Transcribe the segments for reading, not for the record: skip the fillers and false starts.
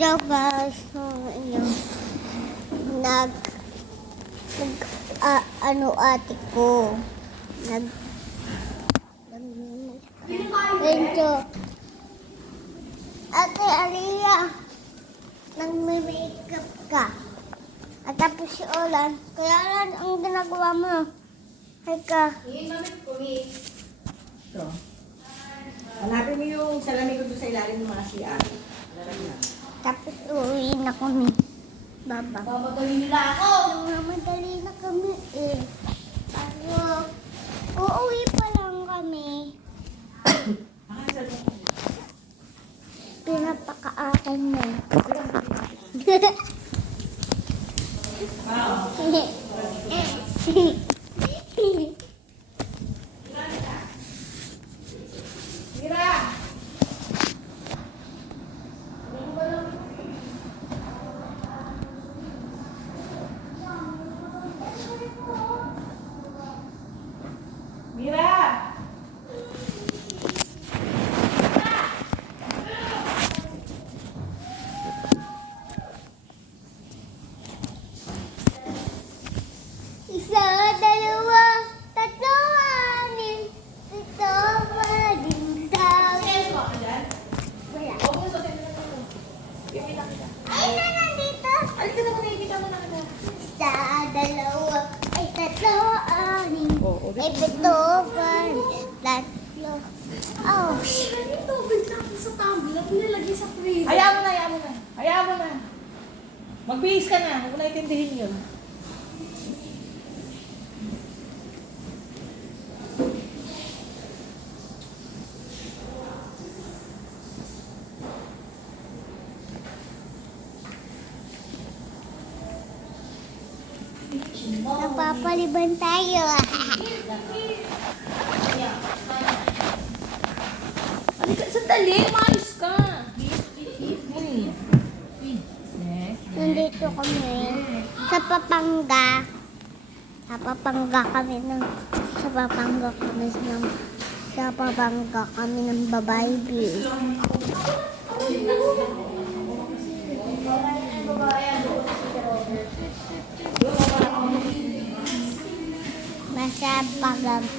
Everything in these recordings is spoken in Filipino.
So guys, yun, nag, ano ate ko, medyo, ate Aliyah, nag-makeup ka. At tapos si Olan, kaya lang ang ginagawa mo. Hay ka. Ito. Hanapin mo yung salamin ko doon sa ilalim ng mga CR. Tapos uuwi na kami. Baba. Babagalin nila ako. Madali na kami eh. Pero, uuwi pa lang kami. Pinapakaakin mo. Mira! Mira! Isa, dalawa, tatlo, anim, pito, waling, sabi. Wala. Ay, nandito. Ay, ka naman nakikita mo na ako. Isa, dalawa, ay tatlo, anim, ay pito, waling, tatlo. Oh, Ito, bigla ko sa tumble. Ako nilagay sa freezer. Hayaan mo na, hayaan mo na. Hayaan mo na. Magbihis ka na. Huwag mo na itindihin yun. napapaliban tayo. Halika, sandali. Umayos ka. Nandito kami sa Papanga. Sa Papanga kami ng Babae Beach. Nasa Paganga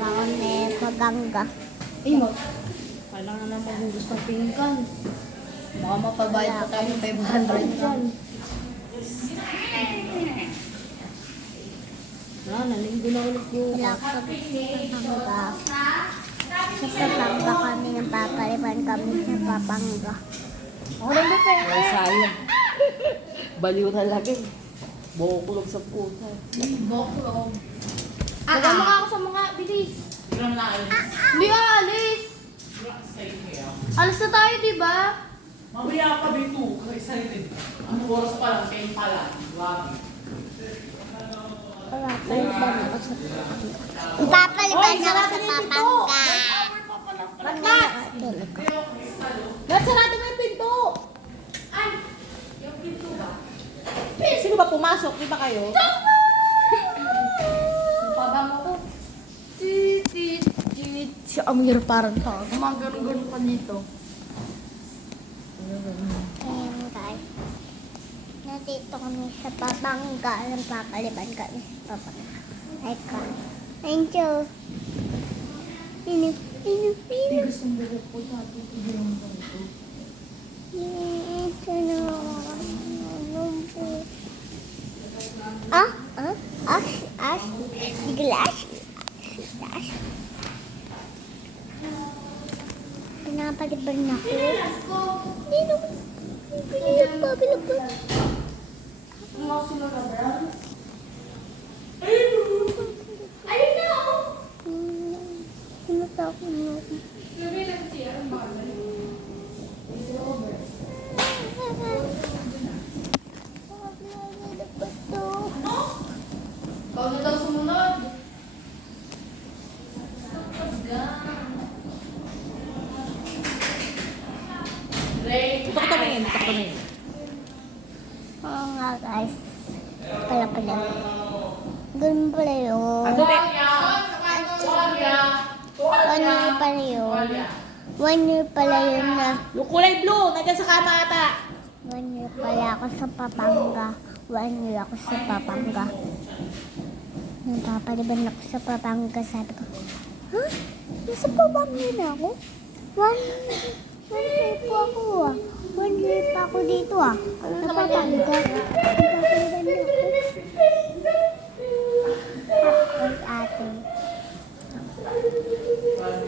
kami, Paganga. Ay, kailangan na magugus ng pingkan. Baka mapabayad pa tayo ng 500 dyan. Nalinggo na ulit yung Wala kami sa Papanga. Sa Papanga kami ng papaliban kami sa Papanga. Ako lang ba pera? Ay, sayang. Baliw talaga eh. Bukulog sa puta. Bokulog. Nagama ka ako sa mga bilis. Hindi ka alis. Alis na tayo, di ba? Mamaya pa dito, excited. Ano oras pa lang, 10 pa lang. Grabe. Papaliban ako sa Papaliban ako sa Papanga. Lahat! Lahat sarado mo yung pinto! Sino ba pumasok? Di ba kayo? Pabang ako. Tit. Si Amir parang tao. Gumagano-gano pa nito. Ayan guys. Nandito kami sa Papanga. Papaliban kami sa Papanga. Ay ka. Thank you. Tigas ng buhok ko dati. Tigil mo ito. Ito na Glass. Pinapaliban na ako. Hindi naman. Pinapaliban. Ang mga sinunod. Ayun na ako. Pinatakot na ako. Sabi lang siya. Ang bagal. Ikaw na lang sumunod. Ito ko tumingin. Ito ko tumingin. Oo nga guys. Pala. Ganun pala yun. Ano ba? Ano pala yun? 1 year pala yun na. Yung kulay blue, nandiyan sa kama ata. 1 year pala ako sa Papanga. 1 year ako sa Papanga. Napapaliban ako sa Papanga. Sabi ko, ha? Nasa Papanga na ako? 1 year po ako ah. 1 year pa ako dito ah. Sa Papanga. Napapaliban na ako. Ay, ate.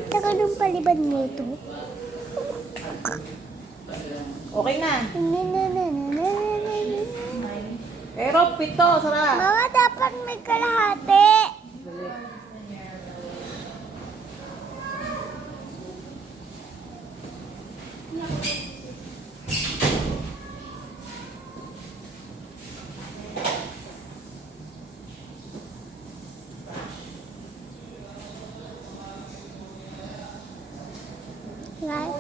Taga ng paliban nito. Okay na. Na. Pero 7, sarap. Mama, dapat may kalahati. Guys,